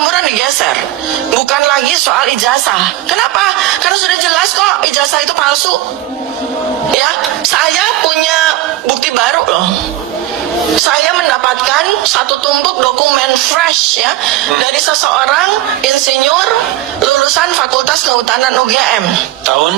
lemburan digeser. Bukan lagi soal ijazah. Kenapa? Karena sudah jelas kok ijazah itu palsu. Ya, saya punya bukti baru loh. Saya mendapatkan satu tumpuk dokumen fresh ya dari seseorang insinyur lulusan Fakultas Kehutanan UGM. Tahun?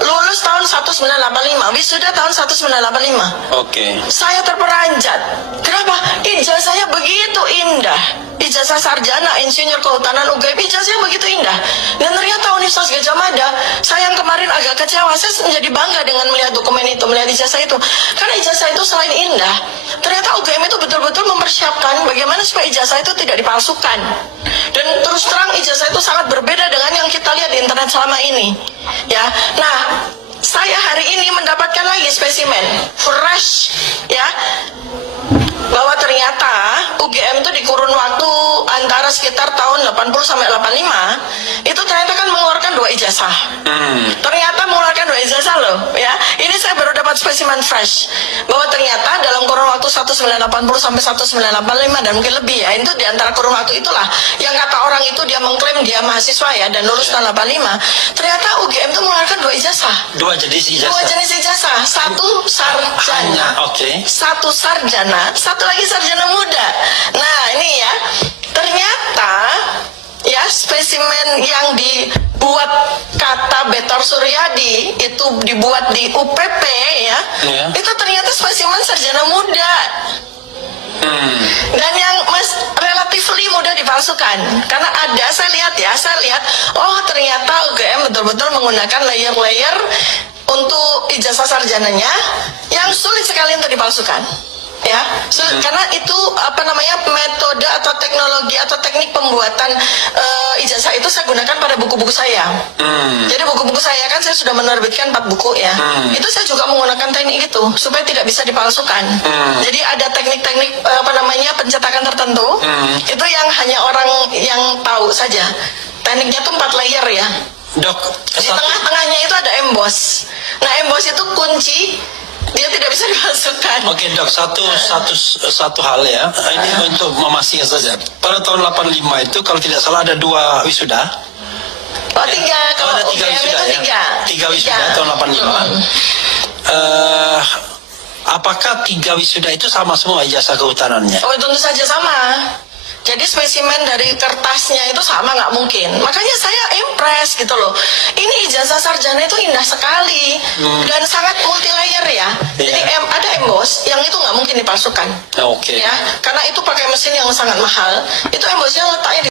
Lulus tahun 1985, wisuda tahun 1985. Oke. Saya terperanjat. Kenapa? Ijazahnya begitu indah. Ijazah sarjana insinyur kehutanan UGM, ijazahnya begitu indah. Dan ternyata Universitas Gadjah Mada, saya yang kemarin agak kecewa, saya menjadi bangga dengan melihat dokumen itu, melihat ijazah itu. Karena ijazah itu selain indah, ternyata UGM itu betul-betul mempersiapkan bagaimana supaya ijazah itu tidak dipalsukan. Dan terus terang ijazah itu sangat berbeda dengan yang kita lihat di internet selama ini. Ya, nah saya hari ini mendapatkan lagi spesimen fresh, ya, bahwa ternyata UGM itu di kurun waktu antara sekitar tahun 80 sampai 85 itu ternyata kan mengeluarkan 2 ijazah. Ternyata mengeluarkan 2 ijazah loh, ya. Ini saya baru dapat spesimen fresh bahwa ternyata dalam kurun waktu 1980 sampai 1985 dan mungkin lebih ya, itu di antara kurun waktu itulah yang kata orang itu dia mengklaim dia mahasiswa ya dan lulus tahun 85. Ternyata UGM itu mengeluarkan 2 ijazah. 2 jenis ijazah. 2 jenis ijazah, satu sarjana, satu sarjana, satu lagi sarjana muda. Nah ini ya, ternyata ya spesimen yang dibuat kata Betor Suryadi itu dibuat di UPP ya, itu ternyata spesimen sarjana muda. Dan yang relatively mudah dipalsukan karena ada, saya lihat oh ternyata UGM betul-betul menggunakan layer-layer untuk ijazah sarjananya yang sulit sekali untuk dipalsukan. Ya, karena itu metode atau teknologi atau teknik pembuatan ijazah itu saya gunakan pada buku-buku saya. Jadi buku-buku saya kan saya sudah menerbitkan 4 buku ya. Itu saya juga menggunakan teknik itu supaya tidak bisa dipalsukan. Jadi ada teknik-teknik pencetakan tertentu itu yang hanya orang yang tahu saja. Tekniknya itu 4 layer ya. Dok, di tengah-tengahnya itu ada emboss. Nah, emboss itu kunci, dia tidak bisa dipalsukan. Oke dok, satu hal ya, ini untuk memastikan saja. Pada tahun 85 itu kalau tidak salah ada 2 wisuda. Oh 3, kalau ada 3 UGM wisuda itu ya. 3 wisuda tahun 85. Apakah 3 wisuda itu sama semua ijazah kehutanannya? Oh tentu saja sama. Jadi spesimen dari kertasnya itu sama, nggak mungkin. Makanya saya impress gitu loh. Ini ijazah sarjana itu indah sekali dan sangat multi layer ya. Jadi ada emboss yang itu nggak mungkin dipalsukan. Ya, karena itu pakai mesin yang sangat mahal. Itu embossnya letaknya di